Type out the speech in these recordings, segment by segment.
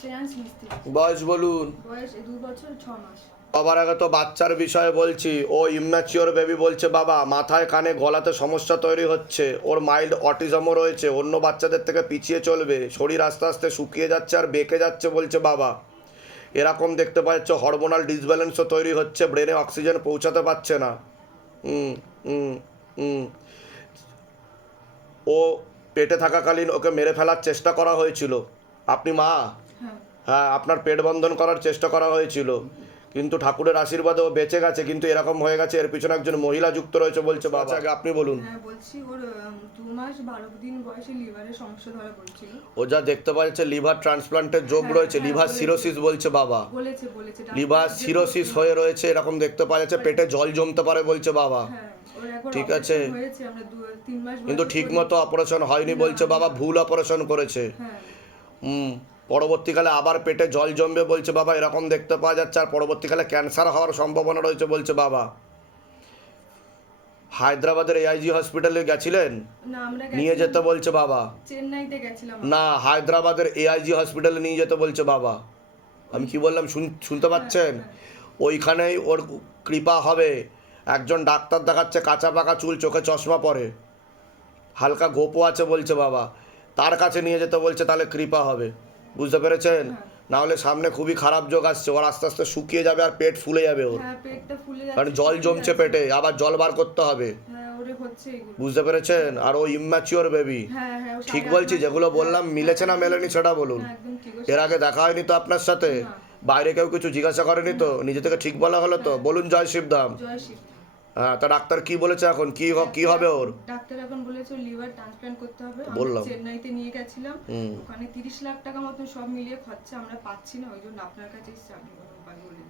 শ্রেয়াংশ মিস্ত্রি। বয়স বলুন। বয়স 2 বছর 6 মাস। সবার আগে তো বাচ্চার বিষয়ে বলছি। ও ইম্যাচিওর বেবি বলছে বাবা, মাথায় কানে গলাতে সমস্যা তৈরি হচ্ছে, ওর মাইল্ড অটিজমও রয়েছে, অন্য বাচ্চাদের থেকে পিছিয়ে চলবে, শরীর আস্তে আস্তে শুকিয়ে যাচ্ছে আর বেঁকে যাচ্ছে বলছে বাবা। এরকম দেখতে পাচ্ছ, হরমোনাল ডিসব্যালেন্সও তৈরি হচ্ছে, ব্রেনে অক্সিজেন পৌঁছাতে পারছে না। হুম হুম হুম ও পেটে থাকাকালীন ওকে মেরে ফেলার চেষ্টা করা হয়েছিল। আপনি মা? হ্যাঁ। হ্যাঁ, আপনার পেট বন্ধন করার চেষ্টা করা হয়েছিল, কিন্তু ঠাকুরের আশীর্বাদে ও বেঁচে গেছে। কিন্তু এরকম হয়ে গেছে, এর পিছনে একজন মহিলা যুক্ত রয়েছে বলছে বাবা। আগে আপনি বলুন। হ্যাঁ বলছি, ওর 2 মাস 12 দিন বয়সে লিভারের সমস্যা ধরা পড়ছিল। ও যা দেখতে পাচ্ছে লিভার ট্রান্সপ্লান্টের যোগ হ্যাঁ, রয়েছে, হ্যাঁ, লিভার বলেছে। সিরোসিস বলছে বাবা। বলেছে লিভার সিরোসিস হয়ে রয়েছে এরকম দেখতে পাওয়া যাচ্ছে, পেটে জল জমতে পারে বলছে বাবা। হ্যাঁ, ওর একবার ঠিক আছে, অপারেশন হয়েছে, আমরা 3 মাস কিন্তু বয়সে ঠিক করি। মতো অপারেশন হয়নি না, বলছে বাবা, না। ভুল অপারেশন করেছে। হ্যাঁ। পরবর্তীকালে আবার পেটে জল জমবে বলছে বাবা, এরকম দেখতে পাওয়া যাচ্ছে। আর পরবর্তীকালে ক্যান্সার হওয়ার সম্ভাবনা রয়েছে বলছে বাবা। হায়দ্রাবাদের এআইজি হসপিটালে গেছিলেন? না, আমরা নিয়ে গেছিলাম যেতে বলছে বাবা। চেন্নাইতে গেছিলাম। না, হায়দ্রাবাদের এআইজি হসপিটালে নিয়ে যেতে বলছে বাবা। আমি কি বললাম শুনতে পাচ্ছেন? ওইখানেই ওর কৃপা হবে। একজন ডাক্তার দেখাচ্ছে, কাঁচা পাকা চুল, চোখে চশমা পরে, হালকা গোপও আছে বলছে বাবা। তার কাছে নিয়ে যেতে বলছে, তাহলে কৃপা হবে। বুঝতে পেরেছেন? না হলে সামনে খুবই খারাপ যোগ আসছে, ওর আস্তে আস্তে শুকিয়ে যাবে আর পেট ফুলে যাবে ওর। হ্যাঁ, পেটটা ফুলে যাচ্ছে, কারণ জল জমছে পেটে, আবার জল বার করতে হবে। হ্যাঁ, ওরে হচ্ছে এগুলো। বুঝতে পেরেছেন? আর ও ইম্যাচিওর বেবি। হ্যাঁ, হ্যাঁ, ও ঠিক 8.5 বলছি? মাস। যেগুলো বললাম মিলেছে না মেলেনি সেটা বলুন। হ্যাঁ, একদম ঠিক। এর আগে দেখা হয়নি তো আপনার সাথে? না। বাইরে কেউ কিছু জিজ্ঞাসা করেনি তো? নিজে থেকে ঠিক বলা হলো তো? বলুন জয় শিবধাম। জয় শিব। হ্যাঁ, তা ডাক্তার কি বলেছে এখন? কি হবে ওর? ডাক্তার এখন বলেছে লিভার ট্রান্সপ্লান্ট করতে হবে। বললাম। আমরা চেন্নাইতে নিয়ে গেছিলাম, ওখানে 30 লাখ টাকা মতো সব মিলিয়ে খরচা, আমরা পাচ্ছি না, ওই জন্য আপনার কাছে এসেছি, আপনি কোনো উপায় বলুন।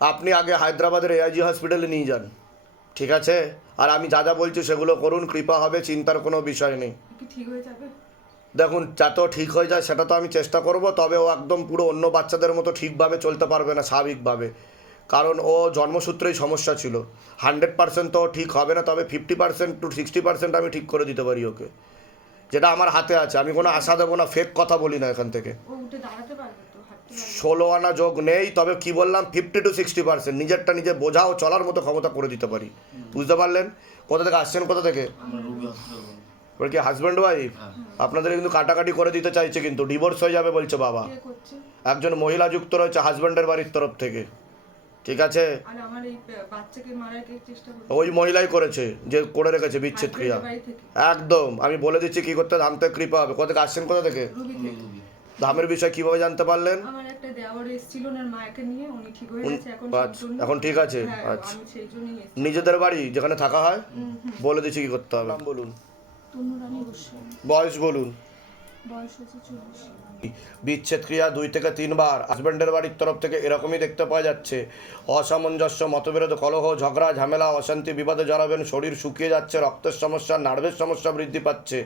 আপনি আগে হায়দ্রাবাদের এআইজি হসপিটালে নিয়ে যান, ঠিক আছে? আর আমি যা যা বলছি সেগুলো করুন, কৃপা হবে, চিন্তার কোনো বিষয় নেই। কি ঠিক হয়ে যাবে? দেখুন, যাতে ঠিক হয়ে যায় সেটা তো আমি চেষ্টা করব, তবে ও একদম পুরো অন্য বাচ্চাদের মতো ঠিকভাবে চলতে পারবে না স্বাভাবিকভাবে। কারণ ও জন্মসূত্রেই সমস্যা ছিল। 100% তো ঠিক হবে না, তবে 50% to 60% আমি ঠিক করে দিতে পারি ওকে, যেটা আমার হাতে আছে। আমি কোনো আশা দেবো না, ফেক কথা বলি না এখান থেকে। ও উঠে দাঁড়াতে পারবে তো, হাঁটতে পারবে? 16 আনা যোগ নেই, তবে কি বললাম 50 to 60% নিজেরটা নিজে বোঝাও চলার মতো ক্ষমতা করে দিতে পারি। বুঝতে পারলেন? কোথা থেকে আসছেন, কোথা থেকে? ওর কি হাজব্যান্ড ওয়াইফ? আপনাদের কিন্তু কাটাকাটি করে দিতে চাইছে, কিন্তু ডিভোর্স হয়ে যাবে বলছে বাবা। কে করছে? একজন মহিলা যুক্ত রয়েছে হাজব্যান্ডের বাড়ির তরফ থেকে, ঠিক আছে? আর আমার এই বাচ্চাকে মারার কে চেষ্টা করছে? ওই মহিলাই করেছে, যে করে রেখেছে বিচ্ছেদ ক্রিয়া। বাড়ি থেকে। একদম, আমি বলে দিচ্ছি কি করতে, ধাম থেকে কৃপা হবে। কোথা থেকে আসছেন, কোথা থেকে? রুবি থেকে। ধামের বিষয় কিভাবে জানতে পারলেন? আমার একটা দেওর এসেছিল ওনার মাকে নিয়ে, উনি ঠিক হয়ে গেছে এখন আচ্ছা, সম্পূর্ণ। এখন ঠিক আছে। হ্যাঁ, আচ্ছা, আমি সেই জন্যই এসেছি। নিজেদের বাড়ি যেখানে থাকা হয়? বলে দিচ্ছি কি করতে হবে। নাম বলুন। তনুরানী গোস্বামী। বয়স বলুন। বয়স হচ্ছে 40। বিচ্ছেদ ক্রিয়া 2 থেকে 3 বার হাজব্যান্ডের বাড়ির তরফ থেকে এরকমই দেখতে পাওয়া যাচ্ছে। অসামঞ্জস্য, মতবিরোধ, কলহ, ঝগড়া, ঝামেলা, অশান্তি, বিবাদে জড়াবেন, শরীর শুকিয়ে যাচ্ছে, রক্তের সমস্যা, নার্ভের সমস্যা বৃদ্ধি পাচ্ছে।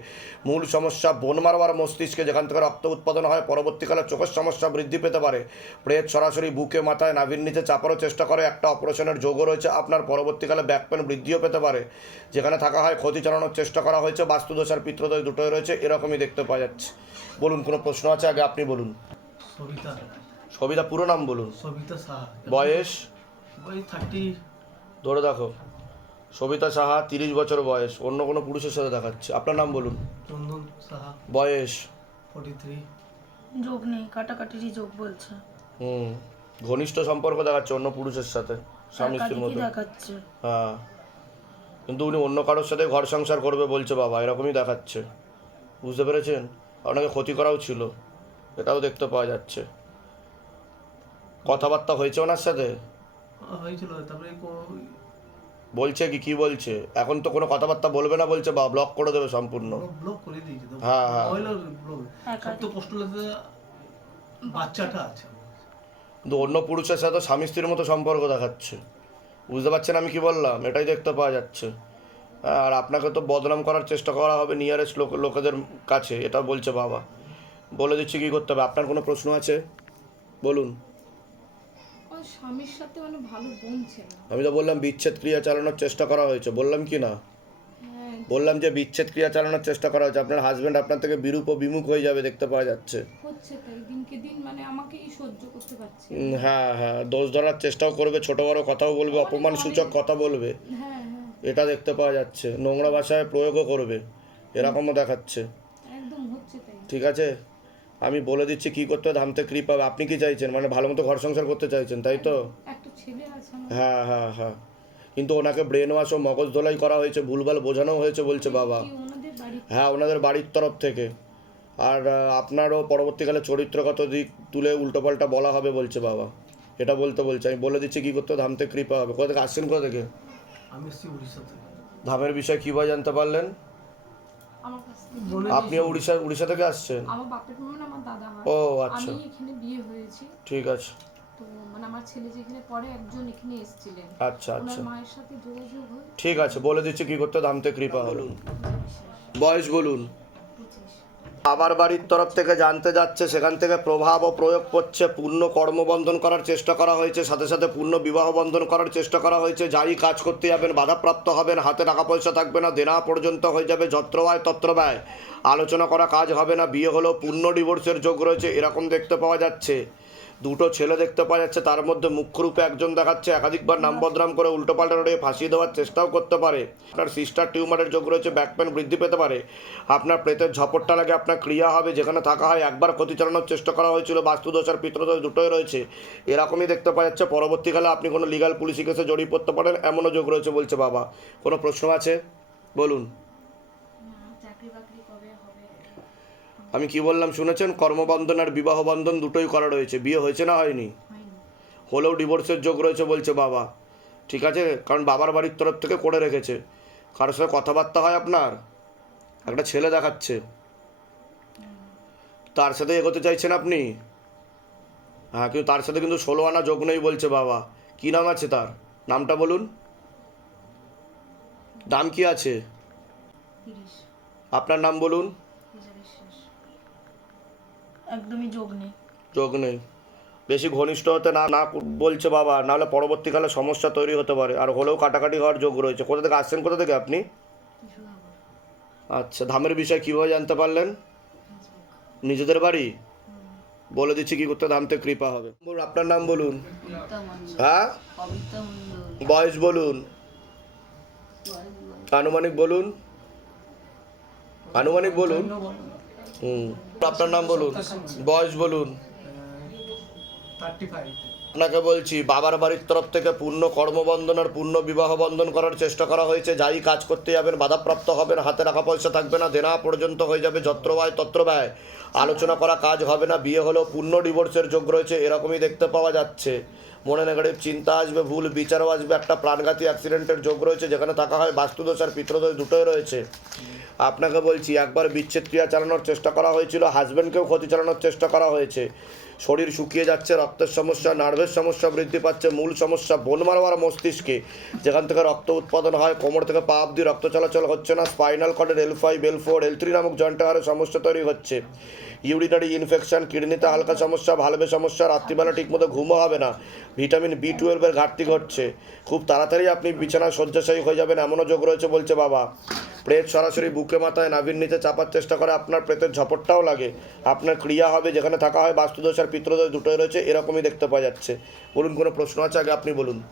মূল সমস্যা বোন মারবার মস্তিষ্কে, যেখান থেকে রক্ত উৎপাদন হয়। পরবর্তীকালে চোখের সমস্যা বৃদ্ধি পেতে পারে। প্রেত সরাসরি বুকে, মাথায়, নাভির নিচে চাপারও চেষ্টা করে, একটা অপারেশনের যোগও রয়েছে আপনার। পরবর্তীকালে ব্যাক পেন বৃদ্ধিও পেতে পারে। যেখানে থাকা হয় ক্ষতি চালানোর চেষ্টা করা হয়েছে। বাস্তুদোষ আর পিত্রদোষ দুটোই রয়েছে, এরকমই দেখতে পাওয়া যাচ্ছে। বলুন, কোনো প্রশ্ন আছে? আগে আপনি বলুন। সবিতা। সবিতা পুরো নাম বলুন। সবিতা সাহা। বয়স? ওই 30। ধরে দেখো, সবিতা সাহা, 30 বছর বয়স, অন্য কোনো পুরুষের সাথে দেখাচ্ছে। আপনার নাম বলুন। চন্দন সাহা। বয়স? 43। যোগ নেই, কাটাকাটিরই যোগ বলছে। ঘনিষ্ঠ সম্পর্ক দেখাচ্ছে অন্য পুরুষের সাথে, স্বামী স্ত্রীর মতো। দেখাচ্ছে। হ্যাঁ, কিন্তু উনি অন্য কারোর সাথে ঘর সংসার করবে বলছে বাবা, এরকমই দেখাচ্ছে। বুঝতে পেরেছেন? আপনাকে ক্ষতি করাও ছিল, এটাও দেখতে পাওয়া যাচ্ছে। কথাবার্তা হয়েছে ওনার সাথে? হয়েছিল, তারপরে বলছে কি বলছে? এখন তো কোনো কথাবার্তা বলবে না বলছে, বা ব্লক করে দেবে সম্পূর্ণ। ব্লক করে দিয়েছে তো। হ্যাঁ, হ্যাঁ। সব তো কষ্ট লাগছে, বাচ্চাটা আছে। কিন্তু অন্য পুরুষের সাথে স্বামী স্ত্রীর মতো সম্পর্ক দেখাচ্ছে। বুঝতে পারছেন আমি কি বললাম? এটাই দেখতে পাওয়া যাচ্ছে। হ্যাঁ, আর আপনাকে তো বদনাম করার চেষ্টা করা হবে নিয়ারেস্ট লোকেদের কাছে, এটা বলছে বাবা। বলে দিচ্ছি কী করতে হবে। আপনার কোনো প্রশ্ন আছে? বলুন। ওর স্বামীর সাথে ভালো বোন ছিল। আমি তো বললাম বিচ্ছেদ ক্রিয়া চালানোর চেষ্টা করা হয়েছে, বললাম কি না? হ্যাঁ, বললাম যে বিচ্ছেদ ক্রিয়া চালানোর চেষ্টা করা হচ্ছে, আপনার হাজবেন্ড আপনার থেকে বিরূপ ও বিমুখ হয়ে যাবে দেখতে পাওয়া যাচ্ছে। হচ্ছে তাই দিনকে দিন মানে আমাকেই সহ্য করতে পারছি। হ্যাঁ হ্যাঁ, দোষ ধরার চেষ্টাও করবে, ছোট বড় কথাও বলবে, অপমান সূচক কথা বলবে, হ্যাঁ হ্যাঁ এটা দেখতে পাওয়া যাচ্ছে। নোংরা ভাষায় প্রয়োগও করবে, এরকমও দেখাচ্ছে। একদম হচ্ছে তাই। ঠিক আছে, আমি বলে দিচ্ছি কি করতে হবে, ধামতে কৃপা হবে। আপনি কি চাইছেন, মানে ভালো মতো ঘর সংসার করতে চাইছেন, তাই তো? একটা ছেলে আছে আমার। হ্যাঁ হ্যাঁ হ্যাঁ, কিন্তু ওনাকে ব্রেন ওয়াশ ও মগজ ধোলাই করা হয়েছে, ভুলভাল বোঝানো হয়েছে বলছে বাবা। কি ওনাদের বাড়ি? হ্যাঁ, ওনাদের বাড়ির তরফ থেকে। আর আপনারও পরবর্তীকালে চরিত্রগত দিক তুলে উল্টোপাল্টা বলা হবে বলছে বাবা, এটা বলছে। আমি বলে দিচ্ছি কী করতে হবে, ধামতে কৃপা হবে। কোথা থেকে আসছেন, কোথা থেকে? আমি এসেছি উড়িষ্যা থেকে। ধামের বিষয়ে কীভাবে জানতে পারলেন? আমার কাছে বলে আপনিও উড়িষ্যা থেকে আসছেন? আমার বাপের মানে আমার দাদা হয়। ও আচ্ছা, আমি এখানে বিয়ে হয়েছি। ঠিক আছে। তো মানে আমার ছেলে যেখানে পড়ে একজন এখানে এসেছিলেন। আচ্ছা আচ্ছা, ওনার মায়ের সাথে যোগাযোগ হয়। ঠিক আছে, বলে দিচ্ছি কী করতে হবে, ধামতে কৃপা হলুন। বয়স বলুন। 25। বাবার বাড়ির তরফ থেকে জানতে যাচ্ছে, সেখান থেকে প্রভাব ও প্রয়োগ করছে, পূর্ণ কর্মবন্ধন করার চেষ্টা করা হয়েছে, সাথে সাথে পূর্ণ বিবাহ বন্ধন করার চেষ্টা করা হয়েছে। যাই কাজ করতে যাবেন বাধাপ্রাপ্ত হবেন, হাতে টাকা পয়সা থাকবে না, দেনা পর্যন্ত হয়ে যাবে যত্র ব্যয় তত্র ব্যয়, আলোচনা করা কাজ হবে না, বিয়ে হলেও পূর্ণ ডিভোর্সের যোগ রয়েছে, এরকম দেখতে পাওয়া যাচ্ছে। দুটো ছেলে দেখতে পাওয়া যাচ্ছে, তার মধ্যে মুখ্যরূপে একজন দেখাচ্ছে একাধিকবার নাম বদনাম করে উল্টোপাল্টা নড়িয়ে ফাঁসিয়ে দেওয়ার চেষ্টাও করতে পারে। আপনার সিস্টার টিউমারের যোগ রয়েছে, ব্যাক পেন বৃদ্ধি পেতে পারে, আপনার প্রেতের ঝপটটা লাগে, আপনার ক্রিয়া হবে, যেখানে থাকা হয় একবার ক্ষতি চালানোর চেষ্টা করা হয়েছিল, বাস্তুদোষ আর পিতৃদোষ দুটোই রয়েছে, এরকমই দেখতে পাওয়া যাচ্ছে। পরবর্তীকালে আপনি কোনো লিগাল পুলিশি কেসে জড়িয়ে পড়তে পারেন, এমনও যোগ রয়েছে বলছে বাবা। কোনো প্রশ্ন আছে বলুন। চাকরি বাকরি কবে হবে? আমি কি বললাম শুনেছেন? কর্মবন্ধন আর বিবাহ বন্ধন দুটোই করা রয়েছে। বিয়ে হয়েছে না হয়নি? হয়নি। হলেও ডিভোর্সের যোগ রয়েছে বলছে বাবা। ঠিক আছে, কারণ বাবার বাড়ির তরফ থেকে করে রেখেছে। কারোর সাথে কথাবার্তা হয় আপনার? একটা ছেলে দেখাচ্ছে, তার সাথে এগোতে চাইছেন আপনি? হ্যাঁ, কিন্তু তার সাথে কিন্তু 16 আনা যোগ নেই বলছে বাবা। কী নাম আছে তার? নামটা বলুন। দাম কি আছে? 30। আপনার নাম বলুন। পূজা বিশ্বাস। একদমই যোগ নেই। যোগ নেই। বেশি ঘনিষ্ঠ হতে না না বলছে বাবা, নাহলে পরবর্তীকালে সমস্যা তৈরি হতে পারে। আর হলেও কাটাকাটি হওয়ার যোগ রয়েছে। কোথা থেকে আসছেন, কোথা থেকে আপনি? কৃষ্ণনগর। আচ্ছা, ধামের বিষয় কীভাবে জানতে পারলেন? ফেসবুক। নিজেদের বাড়ি? বলে দিচ্ছি কী করতে ধামতে কৃপা হবে। বলুন, আপনার নাম বলুন। কবিতা মণ্ডল। হ্যাঁ, কবিতা মণ্ডল। বয়স বলুন, আনুমানিক বলুন, আনুমানিক বলুন। আপনার নাম বলুন, বয়স বলুন। 35। আপনাকে বলছি, বাবার বাড়ির তরফ থেকে পূর্ণ কর্মবন্ধন আর পূর্ণ বিবাহ বন্ধন করার চেষ্টা করা হয়েছে। যাই কাজ করতে যাবেন বাধাপ্রাপ্ত হবেন, হাতে টাকা পয়সা থাকবে না, দেনা পর্যন্ত হয়ে যাবে যত্র ব্যয় তত্র ব্যয়, আলোচনা করা কাজ হবে না, বিয়ে হলেও পূর্ণ ডিভোর্সের যোগ রয়েছে, এরকমই দেখতে পাওয়া যাচ্ছে। মনে নেগেটিভ চিন্তা আসবে, ভুল বিচারও আসবে, একটা প্রাণঘাতী অ্যাক্সিডেন্টের যোগ রয়েছে, যেখানে থাকা হয় বাস্তুদোষ আর পিতৃদোষ দুটোই রয়েছে। আপনাকে বলছি, একবার বিচ্ছেদ ক্রিয়া চালানোর চেষ্টা করা হয়েছিল, হাজব্যান্ডকেও ক্ষতি চালানোর চেষ্টা করা হয়েছে। শরীর শুকিয়ে যাচ্ছে, রক্তের সমস্যা, নার্ভের সমস্যা বৃদ্ধি পাচ্ছে, মূল সমস্যা বোন মারোয়ার মস্তিষ্কে, যেখান থেকে রক্ত উৎপাদন হয়, কোমর থেকে পা অবধি রক্ত চলাচল হচ্ছে না, স্পাইনাল কর্ডের L5, L4, L3 নামক জয়েন্টে হারে সমস্যা তৈরি হচ্ছে, ইউরিনারি ইনফেকশন, কিডনিতে হালকা সমস্যা, ভালভে সমস্যা, রাত্রিবেলা ঠিকমতো ঘুমও হবে না, ভিটামিন B12 ঘাটতি ঘটছে, খুব তাড়াতাড়ি আপনি বিছানায় শয্যাশায়ী হয়ে যাবেন, এমনও যোগ রয়েছে বলছে বাবা। প্রেত সরাসরি বুকে মাথায় নাভির নিচে চাপার চেষ্টা করে, আপনার প্রেতের ঝপটটাও লাগে, আপনার ক্রিয়া হবে, যেখানে থাকা হয় বাস্তুদোষ আর পিতৃদোষ দুটোই রয়েছে, এরকমই দেখতে পাওয়া যাচ্ছে। বলুন, কোনো প্রশ্ন আছে? আগে আপনি বলুন।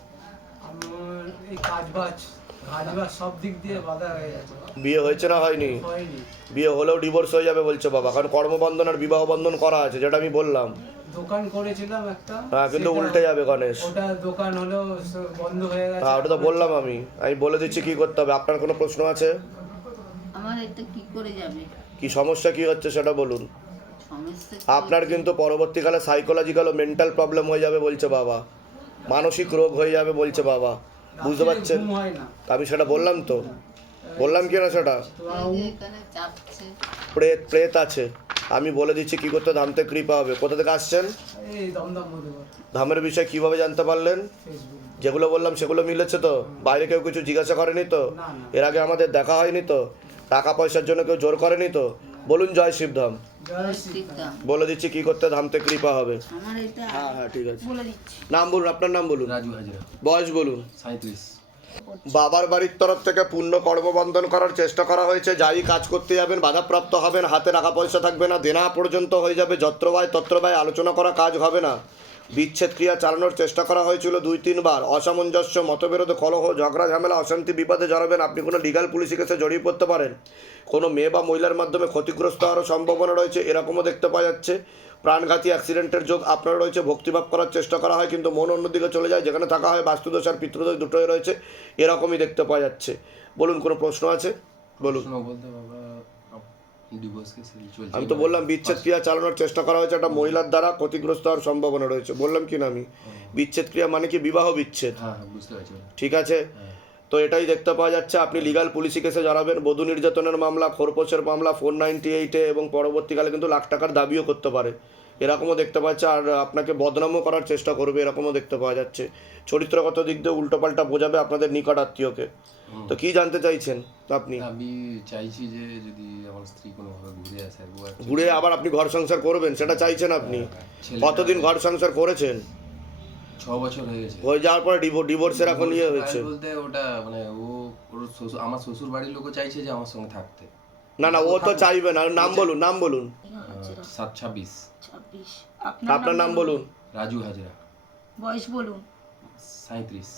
আমার এই কাজবাজ সব দিক দিয়ে বাধা হয়ে যাচ্ছে। বিয়ে হয়েছে না হয়নি? হয়নি। বিয়ে হলেও ডিভোর্স হয়ে যাবে বলছে বাবা, কারণ কর্মবন্ধন আর বিবাহ বন্ধন করা আছে, যেটা আমি বললাম। দোকান করেছিলাম একটা। হ্যাঁ, কিন্তু সেটা- উল্টে যাবে গণেশ। ওটা দোকান হলেও বন্ধ হয়ে গেছে। হ্যাঁ, ওটা তো বললাম আমি বলে দিচ্ছি কি করতে হবে। আপনার কোনো প্রশ্ন আছে? আমার এটা কি করে যাবে? কি সমস্যা কি হচ্ছে সেটা বলুন। সমস্যা কি আপনার কিন্তু পরবর্তীকালে সাইকোলজিক্যাল ও মেন্টাল প্রবলেম হয়ে যাবে বলছে বাবা, মানসিক রোগ হয়ে যাবে বলছে বাবা, বুঝতে রাত্রে পারছেন? ঘুম হয় না। আমি সেটা বললাম তো, বললাম কি না সেটা? এই যে এখানে চাপছে? প্রেত আছে। আমি বলে দিচ্ছি কি করতে ধামতে কৃপা হবে। কোথা থেকে আসছেন? এই দমদম মধুকর। ধামের বিষয়ে কিভাবে জানতে পারলেন? ফেসবুক। যেগুলো বললাম সেগুলো মিলেছে তো? বাইরে কেউ কিছু জিজ্ঞাসা করেনি তো? না, না। এর আগে আমাদের দেখা হয়নি তো? টাকা পয়সার জন্য কেউ জোর করেনি তো? বলুন জয় শিবধাম। জয় ঠিকঠাক। বলে দিচ্ছি কি করতে ধামতে কৃপা হবে। আমার এটা হ্যাঁ হ্যাঁ, ঠিক আছে। বলে দিচ্ছি। নাম বলুন, আপনার নাম বলুন। রাজু হাজরা, বয়স বলুন। 37। বাবার বাড়ির তরফ থেকে পূর্ণ কর্মবন্ধন করার চেষ্টা করা হয়েছে। যাই কাজ করতে যাবেন বাধাপ্রাপ্ত হবেন, হাতে টাকা পয়সা থাকবে না, দেনা পর্যন্ত হয়ে যাবে, যত্রবায় তত্রবায় আলোচনা করা কাজ হবে না। বিচ্ছেদ ক্রিয়া চালানোর চেষ্টা করা হয়েছিল 2-3 বার। অসামঞ্জস্য, মতবিরোধ, কলহ, ঝগড়া ঝামেলা, অশান্তি, বিপদে জড়াবেন। আপনি কোনো লিগাল পুলিশি কেসে জড়িয়ে পড়তে পারেন। কোনো মেয়ে বা মহিলার মাধ্যমে ক্ষতিগ্রস্ত হওয়ারও সম্ভাবনা রয়েছে, এরকমও দেখতে পাওয়া যাচ্ছে। প্রাণঘাতী অ্যাক্সিডেন্টের যোগ আপনার রয়েছে। ভক্তিভাব করার চেষ্টা করা হয় কিন্তু মন অন্যদিকে চলে যায়। যেখানে থাকা হয় বাস্তুদোষ আর পিতৃদোষ দুটোই রয়েছে, এরকমই দেখতে পাওয়া যাচ্ছে। বলুন, কোনো প্রশ্ন আছে? বলুন। প্রশ্ন বলতে বাবা ডিভোর্স কেস চলছে। আমি তো বললাম বিচ্ছেদ ক্রিয়া চালানোর চেষ্টা করা হয়েছে, একটা মহিলার দ্বারা ক্ষতিগ্রস্ত হওয়ার সম্ভাবনা রয়েছে। বললাম কি না আমি? বিচ্ছেদ ক্রিয়া মানে কি? বিবাহ বিচ্ছেদ। হ্যাঁ হ্যাঁ বুঝতে পারছি। ঠিক আছে, তো এটাই দেখতে পাওয়া যাচ্ছে। আপনি লিগাল পুলিশি কেসে জড়াবেন। বধূ নির্যাতনের মামলা, খোরপোশের মামলা 498-এ, এবং পরবর্তীকালে কিন্তু লাখ টাকার দাবিও করতে পারে, এরকমও দেখতে পাচ্ছে। আর আপনাকে বদনামও করার চেষ্টা করবে, এরকমও দেখতে পাওয়া যাচ্ছে। চরিত্রগত দিক দিয়ে উল্টোপাল্টা বোঝাবে আপনাদের নিকট আত্মীয়কে। তো কি জানতে চাইছেন আপনি? আমি চাইছি যে যদি আমার স্ত্রী কোনোভাবে ঘুরে আসে আর ঘুরে আবার আপনি ঘর সংসার করবেন, সেটা চাইছেন আপনি? কতদিন ঘর সংসার করেছেন? 6 বছর হয়ে গেছে। হয়ে যাওয়ার পরে ডিভোর্সের এখন ইয়ে হয়েছে? বলতে ওটা মানে ওর শ্বশুর, আমার শ্বশুর বাড়ির লোকও চাইছে যে আমার সঙ্গে থাকতে। না না, ও তো চাইবে না। নাম বলুন, নাম বলুন। 726। 26। আপনার নাম বলুন। রাজু হাজরা। বয়স বলুন। 37।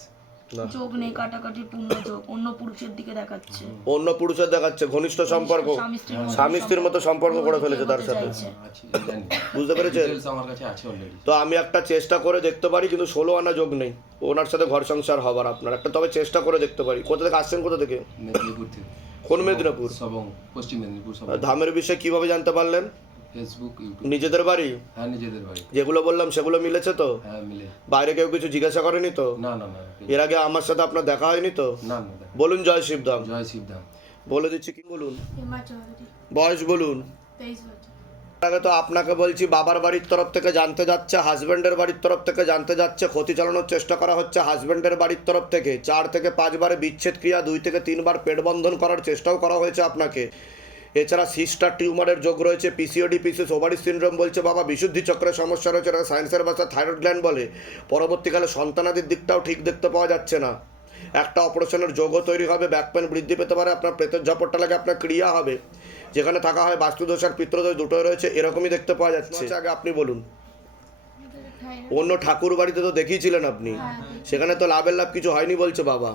যোগ নেই, কাটাকাটি পূর্ণ যোগ, অন্য পুরুষের দিকে দেখাচ্ছে। অন্য পুরুষের দেখাচ্ছে, ঘনিষ্ঠ সম্পর্ক, স্বামী স্ত্রীর মতো সম্পর্ক করে ফেলেছে তার সাথে। আচ্ছা জানি, বুঝতে পেরেছেন? ডিটেইলস আমার কাছে আছে অলরেডি। তো আমি একটা চেষ্টা করে দেখতে পারি, কিন্তু 16 আনা যোগ নেই ওনার সাথে ঘর সংসার হবার। আপনার একটা তবে চেষ্টা করে দেখতে পারি। কোথা থেকে আসছেন? কোথা থেকে? মেদিনীপুর থেকে। কোন মেদিনীপুর? সবং, পশ্চিম মেদিনীপুর সবং। ধামের বিষয়ে কিভাবে জানতে পারলেন? Facebook, YouTube. নিজেদের বাড়ি? হ্যাঁ নিজেদের বাড়ি। যেগুলো বললাম সেগুলো মিলেছে তো? হ্যাঁ মিলে। বাইরে কেউ কিছু জিজ্ঞাসা করেনি তো? না না না। এর আগে আমার সাথে আপনার দেখা হয়নি তো? না না। বলুন জয় শিবধাম। জয় শিবধাম। বলে দিচ্ছি, কি বলুন? হেমা চৌধুরী, বয়স বলুন। 23 বছর। আগে তো আপনাকে বলছি বাবার বাড়ির তরফ থেকে জানতে যাচ্ছে, হাজব্যান্ডের বাড়ির তরফ থেকে জানতে যাচ্ছে, ক্ষতি চালানোর চেষ্টা করা হচ্ছে হাজব্যান্ডের বাড়ির তরফ থেকে। 4 থেকে 5 বারে বিচ্ছেদ ক্রিয়া, 2 থেকে 3 বার পেট বন্ধন করার চেষ্টাও করা হয়েছে আপনাকে। এছাড়া সিস্টার টিউমারের যোগ রয়েছে, পিসিওডি, পিসিএস, ওভারি সিনড্রোম বলছে বাবা, বিশুদ্ধি চক্রের সমস্যা রয়েছে, এটা সায়েন্সের ভাষা থাইরয়েড গ্ল্যান্ড বলে। পরবর্তীকালে সন্তানাদির দিকটাও ঠিক দেখতে পাওয়া যাচ্ছে না। একটা অপারেশনের যোগও তৈরি হবে, ব্যাক পেন বৃদ্ধি পেতে পারে, আপনার প্রেতের ঝাপটটা লাগে, আপনার ক্রিয়া হবে। যেখানে থাকা হয় বাস্তুদোষ আর পিতৃদোষ দুটোই রয়েছে, এরকমই দেখতে পাওয়া যাচ্ছে। আগে আপনি বলুন। অন্য ঠাকুর বাড়িতে তো দেখিয়েছিলেন আপনি, সেখানে তো লাভের লাভ কিছু হয়নি বলছে বাবা।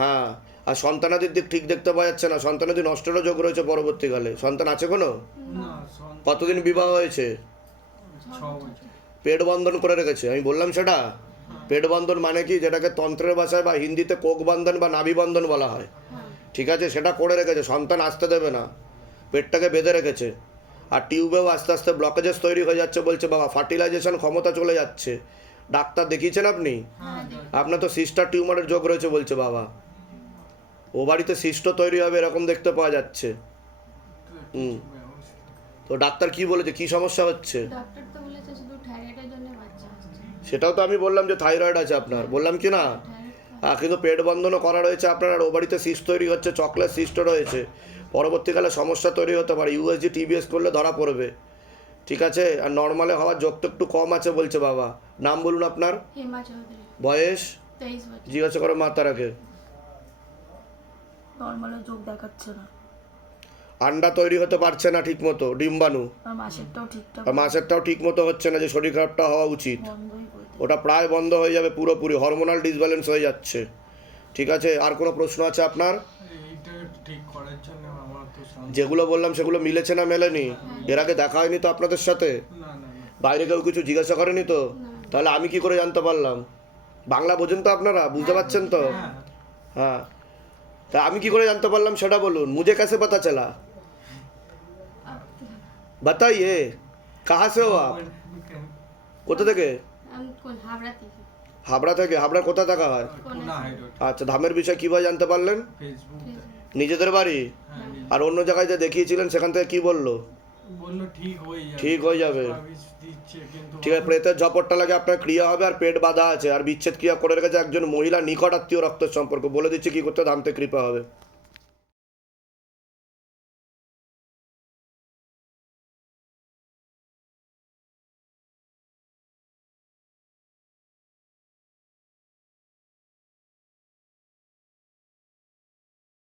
হ্যাঁ, আর সন্তানাদির দিক ঠিক দেখতে পাওয়া যাচ্ছে না। সন্তানাদি নষ্টেরও যোগ রয়েছে পরবর্তীকালে। সন্তান আছে কোনো? কতদিন বিবাহ হয়েছে? পেট বন্ধন করে রেখেছে, আমি বললাম সেটা। পেট বন্ধন মানে কি, যেটাকে তন্ত্রের ভাষায় বা হিন্দিতে কোক বন্ধন বা নাভি বন্ধন বলা হয়। ঠিক আছে, সেটা করে রেখেছে। সন্তান আসতে দেবে না, পেটটাকে বেঁধে রেখেছে। আর টিউবেও আস্তে আস্তে ব্লকেজেস তৈরি হয়ে যাচ্ছে বলছে বাবা, ফার্টিলাইজেশন ক্ষমতা চলে যাচ্ছে। ডাক্তার দেখিয়েছেন আপনি? আপনার তো সিস্টার টিউমারের যোগ রয়েছে বলছে বাবা। ও বাড়িতে সিস্ট তৈরি হবে এরকম দেখতে পাওয়া যাচ্ছে। তো ডাক্তার কি বলেছে, কি সমস্যা হচ্ছে? ডক্টর তো বলেছে শুধু থাইরয়েডের জন্য বাচ্চা আসছে। সেটাও তো আমি বললাম যে থাইরয়েড আছে আপনার, বললাম কি না? কিন্তু পেট বন্ধনও করা রয়েছে আপনার। আর ও বাড়িতে সিস্ট তৈরি হচ্ছে, চকলেট সিস্টও রয়েছে। পরবর্তীকালে সমস্যা তৈরি হতে পারে, ইউএসজি টিবিএস করলে ধরা পড়বে। ঠিক আছে, আর নর্মালে হওয়ার যোগ তো একটু কম আছে বলছে বাবা। নাম বলুন আপনার। হেমা চৌধুরী, বয়স? 23 বছর। জিজ্ঞাসা করো মাতারাকে। নর্মালে যোগ দেখাচ্ছে না, আন্ডা তৈরি হতে পারছে না ঠিক মতো, ডিম্বাণু। আর মাসেরটাও ঠিকঠাক আর মাসেরটাও ঠিক মতো হচ্ছে না, যে শরীর খারাপটা হওয়া উচিত বন্ধই করতে। ওটা প্রায় বন্ধ হয়ে যাবে পুরোপুরি। হরমোনাল ডিসব্যালেন্স হয়ে যাচ্ছে। ঠিক আছে, আর কোনো প্রশ্ন আছে আপনার? এইটা ঠিক করার জন্য আমার তো যেগুলো বললাম সেগুলো মিলেছে না মেলেনি? এর আগে দেখা হয়নি তো আপনাদের সাথে? না না না। বাইরে কেউ কিছু জিজ্ঞাসা করেনি তো? তাহলে আমি কি করে জানতে পারলাম? বাংলা বোঝেন তো আপনারা, বুঝতে পারছেন তো? হ্যাঁ, তা আমি কি করে জানতে পারলাম সেটা বলুন। মুঝে कैसे पता चला बताइए, कहाँ से हो आप? কোথা থেকে? আমি কোন হাবড়া থেকে। হাবড়া থেকে? হাবড়ার কোথা থাকা হয়? কোনা হাই রোড। আচ্ছা, ধামের বিষয়ে কীভাবে জানতে পারলেন? ফেসবুক। নিজেদের বাড়ি? আর অন্য জায়গায় যে দেখিয়েছিলেন সেখান থেকে কি বললো? বললো ঠিক হয়ে যাবে। ঠিক হয়ে যাবে। সার্ভিস দিচ্ছে কিন্তু ঠিক আছে, প্রেতের ঝপটটা লাগে, আপনার ক্রিয়া হবে, আর পেট বাঁধা আছে, আর বিচ্ছেদ ক্রিয়া করে রেখেছে একজন মহিলা নিকট আত্মীয় রক্তের সম্পর্ক। বলে দিচ্ছি কি করতে, ধামতে কৃপা হবে।